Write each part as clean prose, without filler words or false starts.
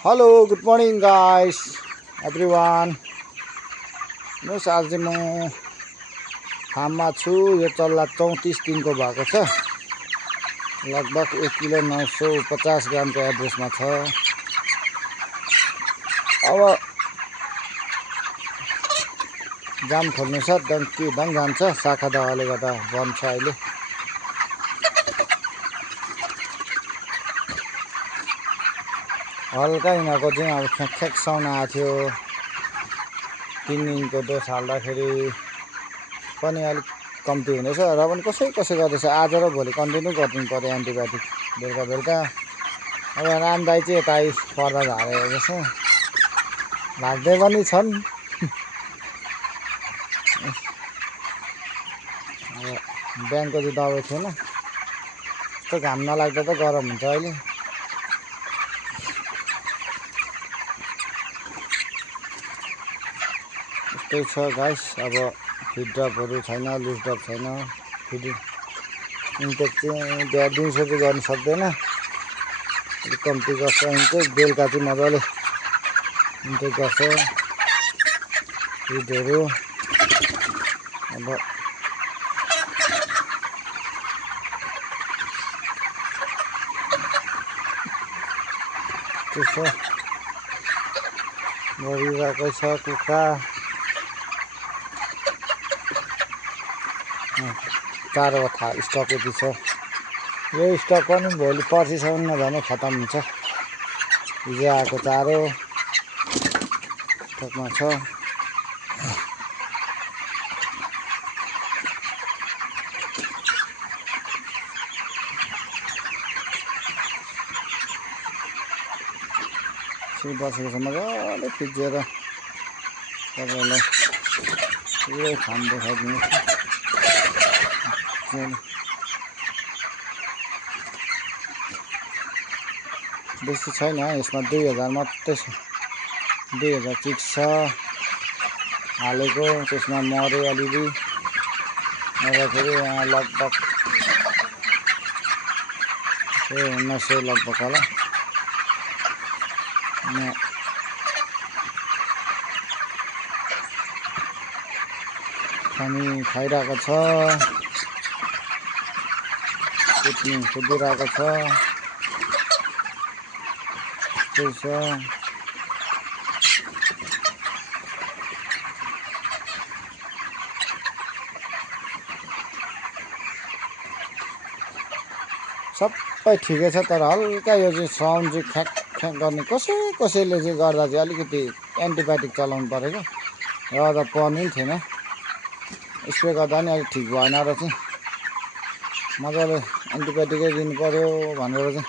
Hello good morning guys everyone. हेर्नुहोस् आज चाहिँ म फार्ममा छु। यो चल्ला 34 दिनको भएको छ। लगभग 1 किलो 950 ग्रामको एभरेजमा छ। अब जाम खोल्नु छ, डङ्की जान्छ। शाखा दावाले गर्दा बन्द छ अहिले। हल्का यिनीहरूको चाहिँ अब ख्याक साउन्ड आएको थियो। 3 दिनको डोज हाल्दाखेरि पनि अलिक कम्ती हुँदैछ र पनि कसै गर्दैछ। आज र भोलि कन्टिन्यू गरिदिनु पर्यो एन्टिबायोटिक बेलुका। अब राम दाइ चाहिँ यता पर्दा झारेको रहेछ, लाग्दै पनि छन्। अब बिहानको चाहिँ दबाई थिएन। यस्तो घाम नलाग्दा त गरम हुन्छ अहिले। त्यही छ गाइस। अब फिड ड्रपहरू छैन, लुज ड्रप छैन। फिड इन्टेक चाहिँ दिउँसो चाहिँ गर्नु सक्दैन, अलिक कम्ती गर्छ इन्टेक। बेलुका चाहिँ मजाले इन्टेक गर्छ फिडहरू। अब त्यसो गरिरहेकै छ कुखुरा। 4वटा स्टक यति छ। यो स्टक पनि भोलि पर्सिसम्म झनै खतम हुन्छ। हिजो आएको चारो स्टकमा छ। बसेको छ मजाले फिजेर तपाईँलाई पुरै फार्म देखाइदिनुहोस्। बेसी छैन यसमा, 2000 मात्रै छ। 2000 चिक्स छ हालेको। त्यसमा मर्यो अलिअलि, मर्दाखेरि यहाँ लगभग 1900 लगभग होला। पानी खाइरहेको छ, कुदिरहेको छ। त्यही छ। सबै ठिकै छ, तर हल्का यो चाहिँ साउन्ड चाहिँ ख्याक गर्ने कसैले चाहिँ गर्दा चाहिँ अलिकति एन्टिबायोटिक चलाउनु पऱ्यो क्या। र पर्ने पनि थिएन, स्प्रे गर्दा नि अलिक ठिक भएन र चाहिँ मजाले एन्टिबायोटिकै दिनु पऱ्यो भनेर चाहिँ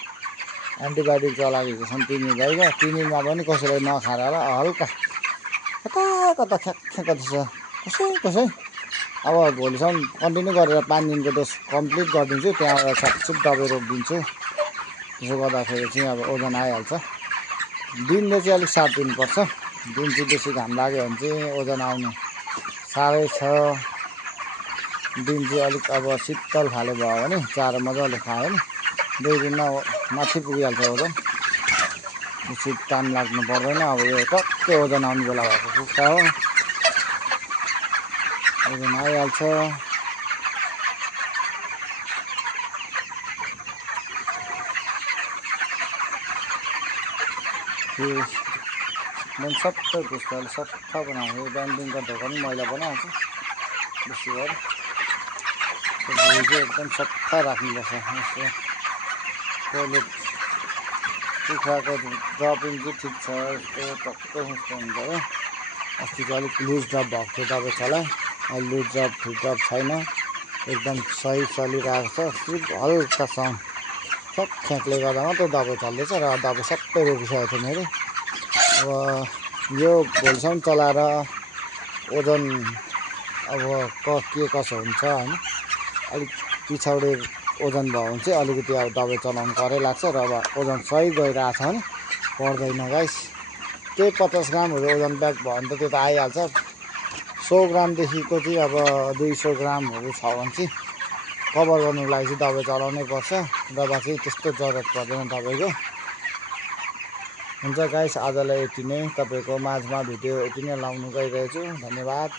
एन्टिबायोटिक चलाएको हिजोसम्म 3 दिन भइगयो। 3 दिनमा पनि कसैले नखाएर होला, हल्का कता ख्याक गर्दैछ कसै। अब भोलिसम्म कन्टिन्यू गरेर 5 दिनको डोज कम्प्लिट गरिदिन्छु, त्यहाँबाट छापछुप दबाई रोकिदिन्छु। त्यसो गर्दाखेरि चाहिँ अब ओजन आइहाल्छ। दिनले चाहिँ अलिक साथ दिनुपर्छ। दिन चाहिँ बेसी घाम लाग्यो भने चाहिँ ओजन आउनु साह्रै छ। दिन चाहिँ अलिक अब शीतल खाले भयो भने, चारो मजाले खायो भने 2 दिनमा माथि पुगिहाल्छ ओजन। बेसी टाइम लाग्नु पर्दैन। अब यो टक्कै ओजन आउने बेला भएको कुखुरा हो, ओजन आइहाल्छ। बिहान सबै भुस्ताले सफा बनाएको। बिहानदेखिको ढोका पनि मैला बनाउँछ बेसी भएर। भुइँ चाहिँ एकदम सफा राख्नुपर्छ। यसो टोइलेट कुखुराको ड्रपिङ चाहिँ ठिक छ, यस्तो टक्कै यस्तो हुन्छ हो। अस्ति चाहिँ अलिक लुज ड्रप भएको थियो, दबाई चलाएँ। अहिले लुज ड्रप फिड ड्रप छैन, एकदम सही चलिरहेको छ। सिर्फ हल्का साउन्ड ख्याकले गर्दा मात्रै दबाई चल्दैछ र दबाई सबै रोकिसकेको थियो मैले। अब यो भोलिसम्म चलाएर ओजन अब के कसो हुन्छ होइन, अलिक पछाडि ओजन भयो भने चाहिँ अलिकति अब दबाई चलाउनु करै लाग्छ। र अब ओजन सही गइरहेछ भने पर्दैन गाइस। त्यही 50 ग्रामहरू ओजन ब्याक भयो भने त त्यो त आइहाल्छ। 100 ग्रामदेखिको चाहिँ अब 200 ग्रामहरू छ भने चाहिँ कभर गर्नुको लागि चाहिँ दबाई चलाउनै पर्छ। दबाई चाहिँ त्यस्तो जरुरत पर्दैन दबाईको। हुन्छ गाइस, आजलाई यति नै। तपाईँको माझमा भिडियो यति नै लाउनु गइरहेछु। धन्यवाद।